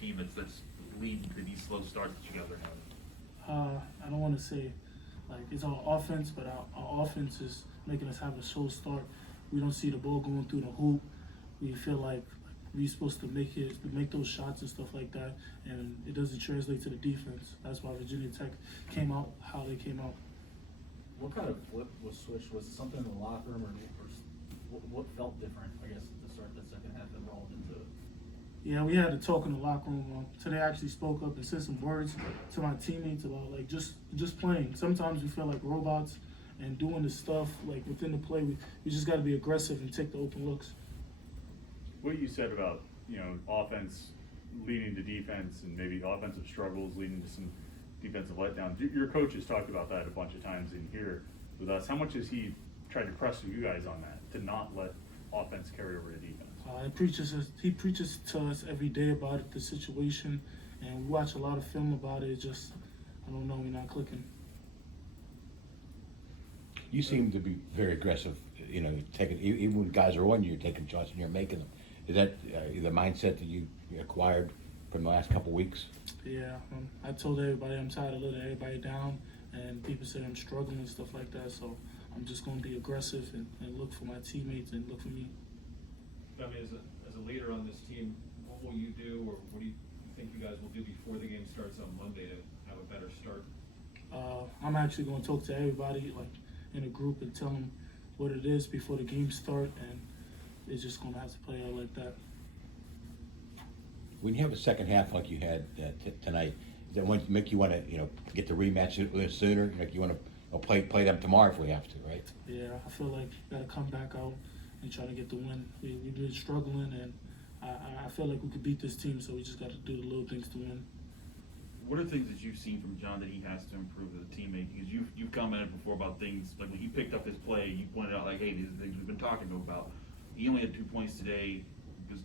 team that's leading to these slow starts that you guys are having? I don't want to say like it's our offense, but our offense is making us have a slow start. We don't see the ball going through the hoop. We feel like we're supposed to make those shots and stuff like that, and it doesn't translate to the defense. That's why Virginia Tech came out how they came out. What kind of flip was switched? Was it something in the locker room, or what felt different, I guess, to start the second half that rolled into it? Yeah, we had a talk in the locker room. Today I actually spoke up and said some words to my teammates about like just playing. Sometimes we feel like robots and doing the stuff like within the play. We just got to be aggressive and take the open looks. What you said about, offense leading to defense and maybe offensive struggles leading to some defensive letdowns. Your coach has talked about that a bunch of times in here with us. How much has he tried to press you guys on that, to not let offense carry over to defense? He preaches to us every day about it, the situation, and we watch a lot of film about it. It's just, I don't know, we're not clicking. You seem to be very aggressive, taking, even when guys are on you, you're taking shots and you're making them. Is that the mindset that you acquired from the last couple weeks? Yeah, I told everybody I'm tired of letting everybody down, and people say I'm struggling and stuff like that, so I'm just going to be aggressive and look for my teammates and look for me. Femi, as a leader on this team, what will you do, or what do you think you guys will do before the game starts on Monday to have a better start? I'm actually going to talk to everybody like in a group and tell them what it is before the game start, and it's just going to have to play out like that. When you have a second half like you had tonight, does that make you want to, get the rematch sooner? Like you want to play them tomorrow if we have to, right? Yeah, I feel like we got to come back out and try to get the win. We've been struggling, and I feel like we could beat this team, so we just got to do the little things to win. What are things that you've seen from John that he has to improve as a teammate? Because you've commented before about things like when he picked up his play, you pointed out like, hey, these are things we've been talking to him about. He only had 2 points today because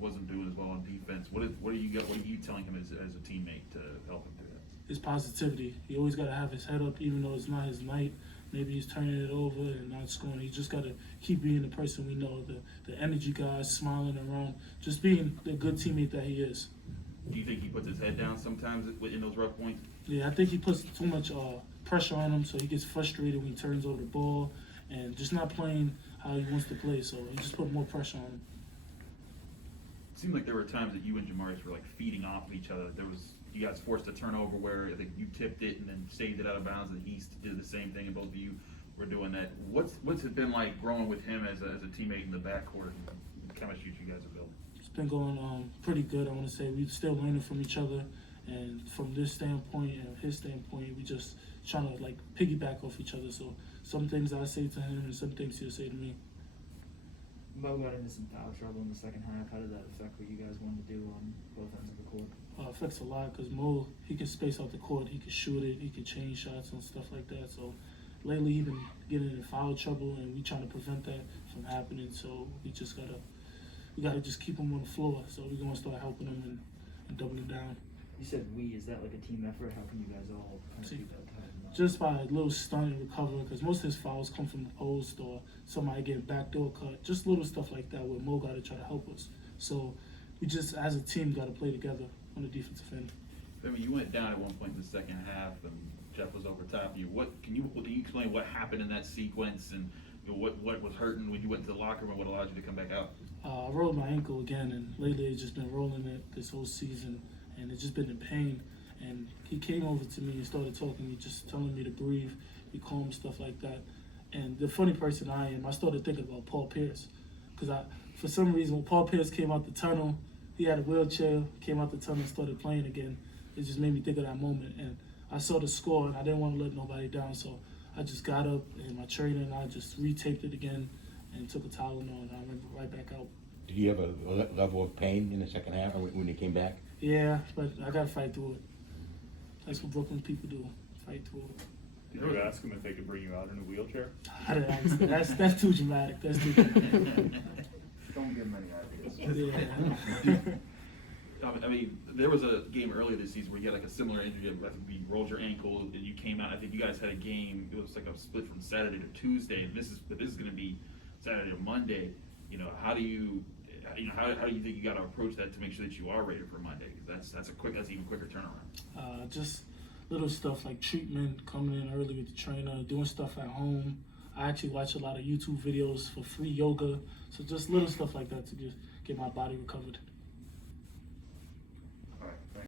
wasn't doing as well on defense. What are you telling him as a teammate to help him do that? His positivity. He always got to have his head up, even though it's not his night. Maybe he's turning it over and not scoring. He just got to keep being the person we know, the energy guy, smiling around, just being the good teammate that he is. Do you think he puts his head down sometimes in those rough points? Yeah, I think he puts too much pressure on him, so he gets frustrated when he turns over the ball and just not playing how he wants to play. So he just put more pressure on him. It seemed like there were times that you and Jamaris were like feeding off of each other. You guys forced a turnover where I think you tipped it and then saved it out of bounds, and he did the same thing, and both of you were doing that. What's it been like growing with him as a teammate in the backcourt and the chemistry you guys are building? It's been going pretty good. I want to say we're still learning from each other, and from this standpoint and his standpoint, we just trying to like piggyback off each other. So some things I say to him and some things he'll say to me. Mo got into some foul trouble in the second half. How did that affect what you guys wanted to do on both ends of the court? Affects a lot because Mo, he can space out the court, he can shoot it, he can change shots and stuff like that. So lately he's been getting in foul trouble, and we trying to prevent that from happening. So we gotta just keep him on the floor. So we're gonna start helping him and doubling down. You said we. Is that like a team effort? How can you guys all kind of keep that tight? Just by a little stunt and recover, because most of his fouls come from the post or somebody getting backdoor cut. Just little stuff like that where Mo got to try to help us. So we just, as a team, got to play together on the defensive end. I mean, you went down at one point in the second half, and Jeff was over top of you. Can you explain what happened in that sequence and what was hurting when you went to the locker room? What allowed you to come back out? I rolled my ankle again, and lately it's just been rolling it this whole season, and it's just been in pain. And he came over to me and started talking to me, just telling me to breathe, be calm, stuff like that. And the funny person I am, I started thinking about Paul Pierce, because for some reason, when Paul Pierce came out the tunnel, he had a wheelchair, came out the tunnel and started playing again. It just made me think of that moment. And I saw the score, and I didn't want to let nobody down, so I just got up, and my trainer and I just retaped it again and took a Tylenol, and I went right back out. Did you have a level of pain in the second half when you came back? Yeah, but I got to fight through it. That's what Brooklyn people do, fight through it. Did you ask them if they could bring you out in a wheelchair? I didn't ask them. That's too dramatic. That's too dramatic. Don't give many ideas. Yeah. I mean, there was a game earlier this season where you had like a similar injury. I think you rolled your ankle and you came out. I think you guys had a game. It was like a split from Saturday to Tuesday. And this is going to be Saturday to Monday. How do you how do you think you got to approach that to make sure that you are ready for Monday? Because that's even quicker turnaround. Just little stuff like treatment, coming in early with the trainer, doing stuff at home. I actually watch a lot of YouTube videos for free yoga. So just little stuff like that to just get my body recovered.